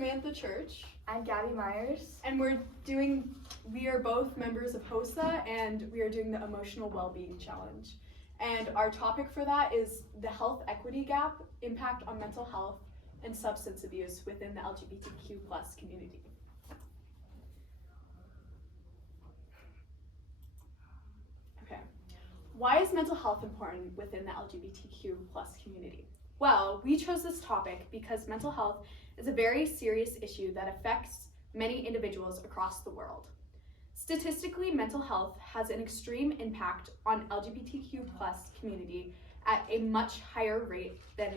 Samantha Church. I'm Gabby Myers. And we are both members of HOSA, and we are doing the Emotional Wellbeing Challenge. And our topic for that is the health equity gap, impact on mental health and substance abuse within the LGBTQ+ community. Okay, why is mental health important within the LGBTQ+ community? Well, we chose this topic because mental health is a very serious issue that affects many individuals across the world. Statistically, mental health has an extreme impact on LGBTQ+ community at a much higher rate than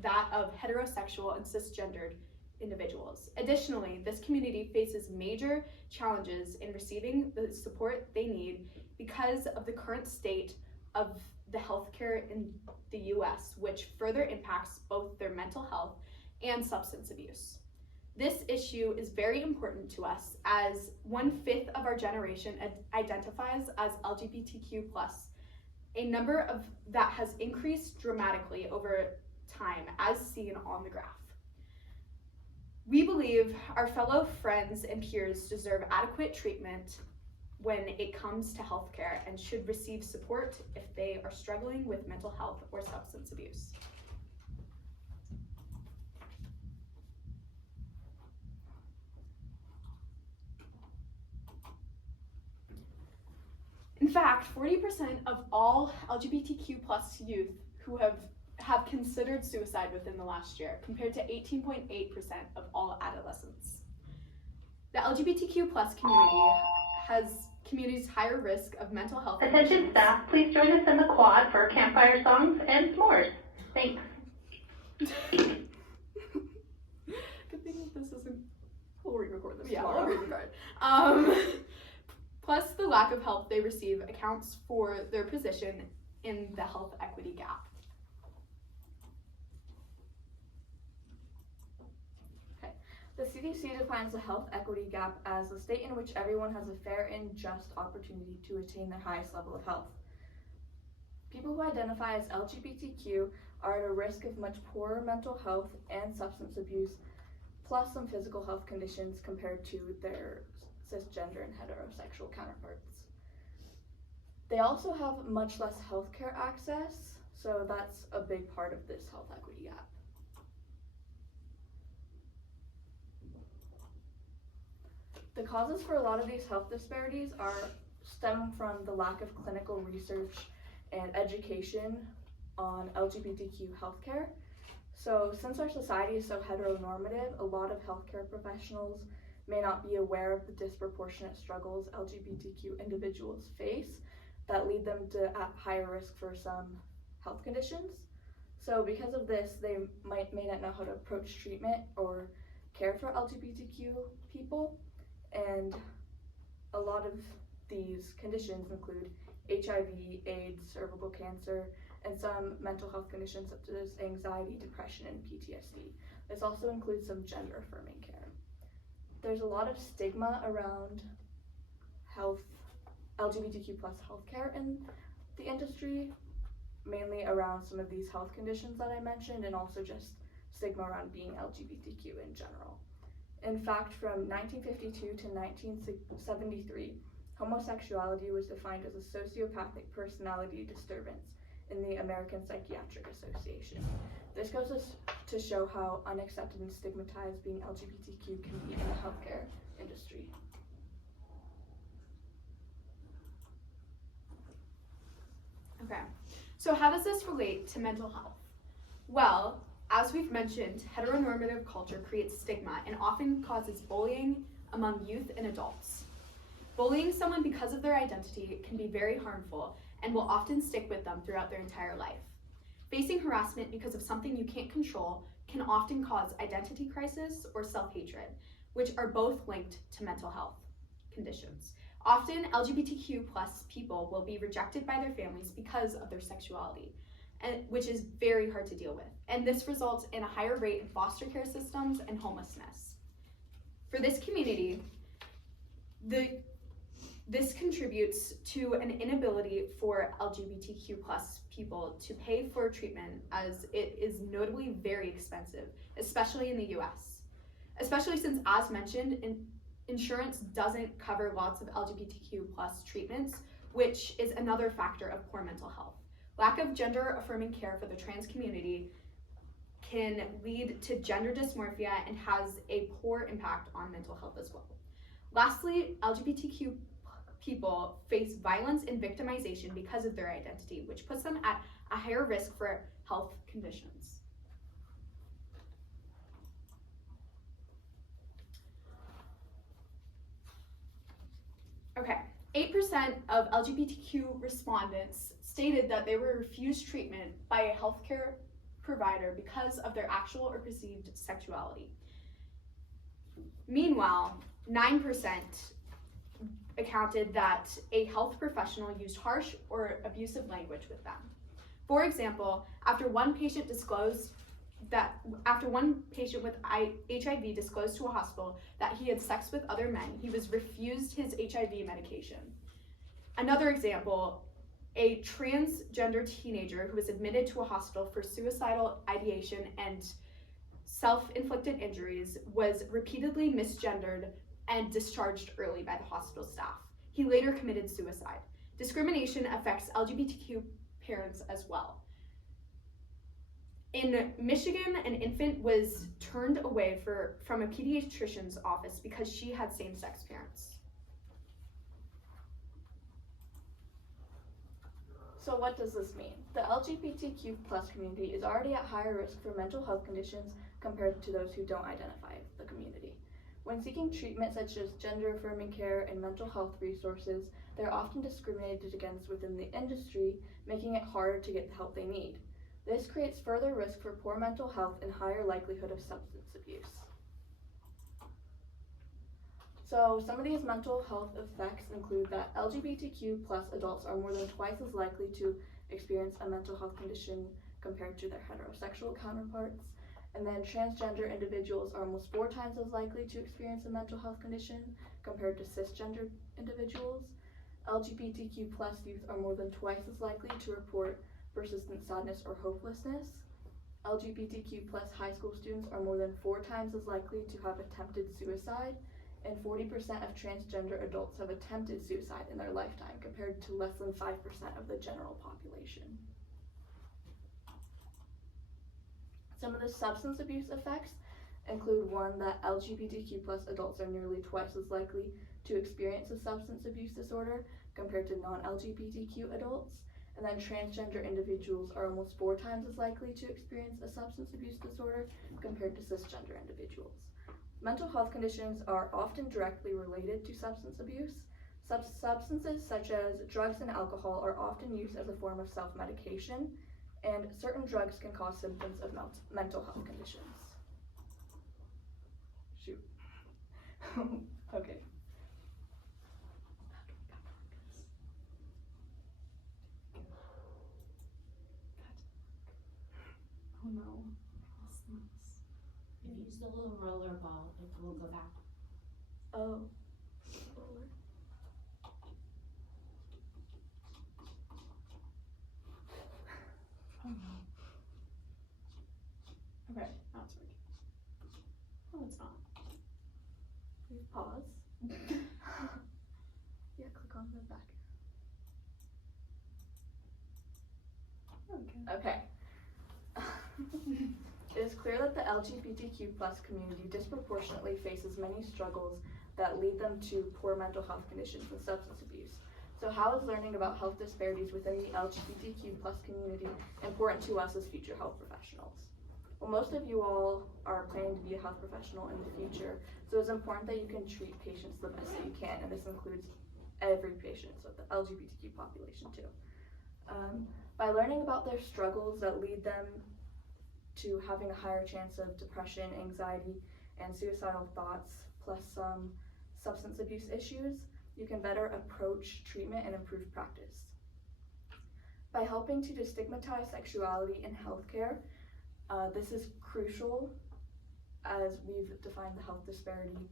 that of heterosexual and cisgendered individuals. Additionally, this community faces major challenges in receiving the support they need because of the current state of the healthcare in the US, which further impacts both their mental health and substance abuse. This issue is very important to us as 1/5 of our generation identifies as LGBTQ+, a number of that has increased dramatically over time as seen on the graph. We believe our fellow friends and peers deserve adequate treatment when it comes to healthcare and should receive support if they are struggling with mental health or substance abuse. In fact, 40% of all LGBTQ+ youth who have considered suicide within the last year, compared to 18.8% of all adolescents. The LGBTQ+ community has community's higher risk of mental health. Attention staff, please join us in the quad for campfire songs and s'mores. Thanks. Good thing that this isn't. We'll re-record this. Yeah, we'll re-record. Plus, the lack of help they receive accounts for their position in the health equity gap. Okay. The CDC defines the health equity gap as a state in which everyone has a fair and just opportunity to attain their highest level of health. People who identify as LGBTQ are at a risk of much poorer mental health and substance abuse, plus some physical health conditions compared to their cisgender and heterosexual counterparts. They also have much less healthcare access, so that's a big part of this health equity gap. The causes for a lot of these health disparities stem from the lack of clinical research and education on LGBTQ healthcare. So since our society is so heteronormative, a lot of healthcare professionals may not be aware of the disproportionate struggles LGBTQ individuals face that lead them to at higher risk for some health conditions. So because of this, they may not know how to approach treatment or care for LGBTQ people. And a lot of these conditions include HIV, AIDS, cervical cancer, and some mental health conditions such as anxiety, depression, and PTSD. This also includes some gender-affirming care. There's a lot of stigma around LGBTQ+ healthcare in the industry, mainly around some of these health conditions that I mentioned, and also just stigma around being LGBTQ in general. In fact, from 1952 to 1973, homosexuality was defined as a sociopathic personality disturbance in the American Psychiatric Association. This goes to show how unaccepted and stigmatized being LGBTQ can be in the healthcare industry. Okay, so how does this relate to mental health? Well, as we've mentioned, heteronormative culture creates stigma and often causes bullying among youth and adults. Bullying someone because of their identity can be very harmful and will often stick with them throughout their entire life. Facing harassment because of something you can't control can often cause identity crisis or self-hatred, which are both linked to mental health conditions. Often, LGBTQ+ people will be rejected by their families because of their sexuality, which is very hard to deal with. And this results in a higher rate in foster care systems and homelessness. For this community, this contributes to an inability for LGBTQ+ people to pay for treatment, as it is notably very expensive, especially in the US. especially since, as mentioned, insurance doesn't cover lots of LGBTQ plus treatments, which is another factor of poor mental health. Lack of gender-affirming care for the trans community can lead to gender dysmorphia and has a poor impact on mental health as well. Lastly, LGBTQ people face violence and victimization because of their identity, which puts them at a higher risk for health conditions. Okay, 8% of LGBTQ respondents stated that they were refused treatment by a healthcare provider because of their actual or perceived sexuality. Meanwhile, 9% accounted that a health professional used harsh or abusive language with them. For example, after one patient with HIV disclosed to a hospital that he had sex with other men, he was refused his HIV medication. Another example, a transgender teenager who was admitted to a hospital for suicidal ideation and self-inflicted injuries was repeatedly misgendered and discharged early by the hospital staff. He later committed suicide. Discrimination affects LGBTQ parents as well. In Michigan, an infant was turned away from a pediatrician's office because she had same-sex parents. So what does this mean? The LGBTQ plus community is already at higher risk for mental health conditions compared to those who don't identify as the community. When seeking treatment such as gender-affirming care and mental health resources, they're often discriminated against within the industry, making it harder to get the help they need. This creates further risk for poor mental health and higher likelihood of substance abuse. So some of these mental health effects include that LGBTQ plus adults are more than twice as likely to experience a mental health condition compared to their heterosexual counterparts. And then transgender individuals are almost 4 times as likely to experience a mental health condition compared to cisgender individuals. LGBTQ plus youth are more than twice as likely to report persistent sadness or hopelessness. LGBTQ plus high school students are more than 4 times as likely to have attempted suicide, and 40% of transgender adults have attempted suicide in their lifetime, compared to less than 5% of the general population. Some of the substance abuse effects include one, that LGBTQ plus adults are nearly twice as likely to experience a substance abuse disorder compared to non-LGBTQ adults. And then transgender individuals are almost 4 times as likely to experience a substance abuse disorder compared to cisgender individuals. Mental health conditions are often directly related to substance abuse. Substances such as drugs and alcohol are often used as a form of self-medication, and certain drugs can cause symptoms of mental health conditions. Shoot. Okay. Oh no. If you use the little roller ball, it will go back. Oh. Oh no. Okay, now it's working. Oh, it's not. Please pause. Yeah, click on the back. Okay. Okay. It is clear that the LGBTQ plus community disproportionately faces many struggles that lead them to poor mental health conditions and substance abuse. So how is learning about health disparities within the LGBTQ plus community important to us as future health professionals? Well, most of you all are planning to be a health professional in the future, so it's important that you can treat patients the best that you can, and this includes every patient, so the LGBTQ population too. By learning about their struggles that lead them to having a higher chance of depression, anxiety, and suicidal thoughts, plus some substance abuse issues, you can better approach treatment and improve practice. By helping to destigmatize sexuality in healthcare, this is crucial as we've defined the health disparity.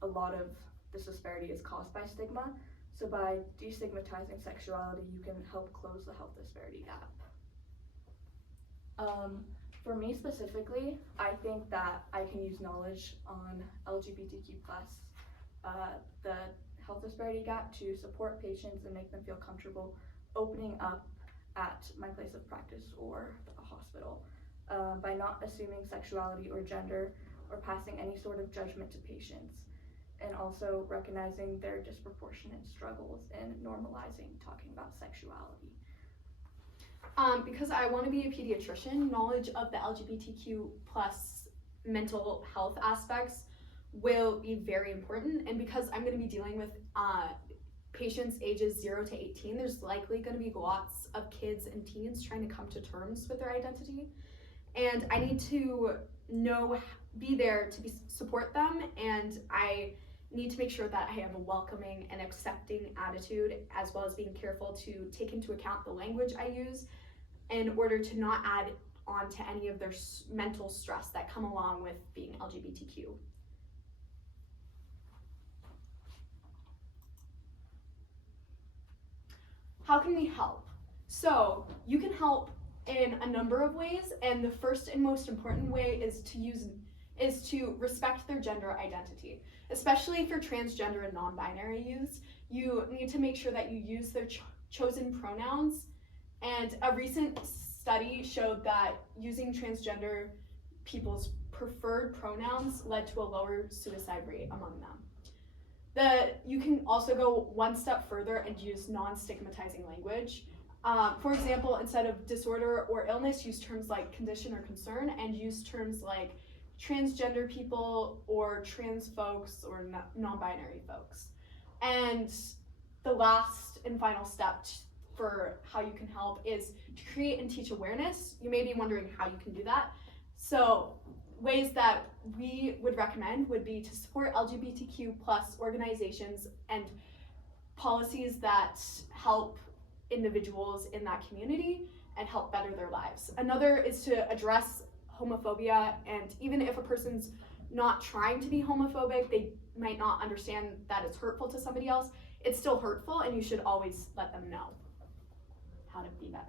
A lot of this disparity is caused by stigma, so by destigmatizing sexuality, you can help close the health disparity gap. For me specifically, I think that I can use knowledge on LGBTQ+, the health disparity gap, to support patients and make them feel comfortable opening up at my place of practice or a hospital, by not assuming sexuality or gender or passing any sort of judgment to patients, and also recognizing their disproportionate struggles and normalizing talking about sexuality. Because I want to be a pediatrician, knowledge of the LGBTQ plus mental health aspects will be very important. And because I'm going to be dealing with patients ages 0 to 18, there's likely going to be lots of kids and teens trying to come to terms with their identity. And I need to be there to support them, and I need to make sure that I have a welcoming and accepting attitude, as well as being careful to take into account the language I use in order to not add on to any of their mental stress that come along with being LGBTQ. How can we help? So you can help in a number of ways, and the first and most important way is to respect their gender identity. Especially for transgender and non-binary youths, you need to make sure that you use their chosen pronouns. And a recent study showed that using transgender people's preferred pronouns led to a lower suicide rate among them. You can also go one step further and use non-stigmatizing language. For example, instead of disorder or illness, use terms like condition or concern, and use terms like transgender people or trans folks or non-binary folks. And the last and final step for how you can help is to create and teach awareness. You may be wondering how you can do that. So ways that we would recommend would be to support LGBTQ plus organizations and policies that help individuals in that community and help better their lives. Another is to address homophobia, and even if a person's not trying to be homophobic, they might not understand that it's hurtful to somebody else, it's still hurtful, and you should always let them know how to be better.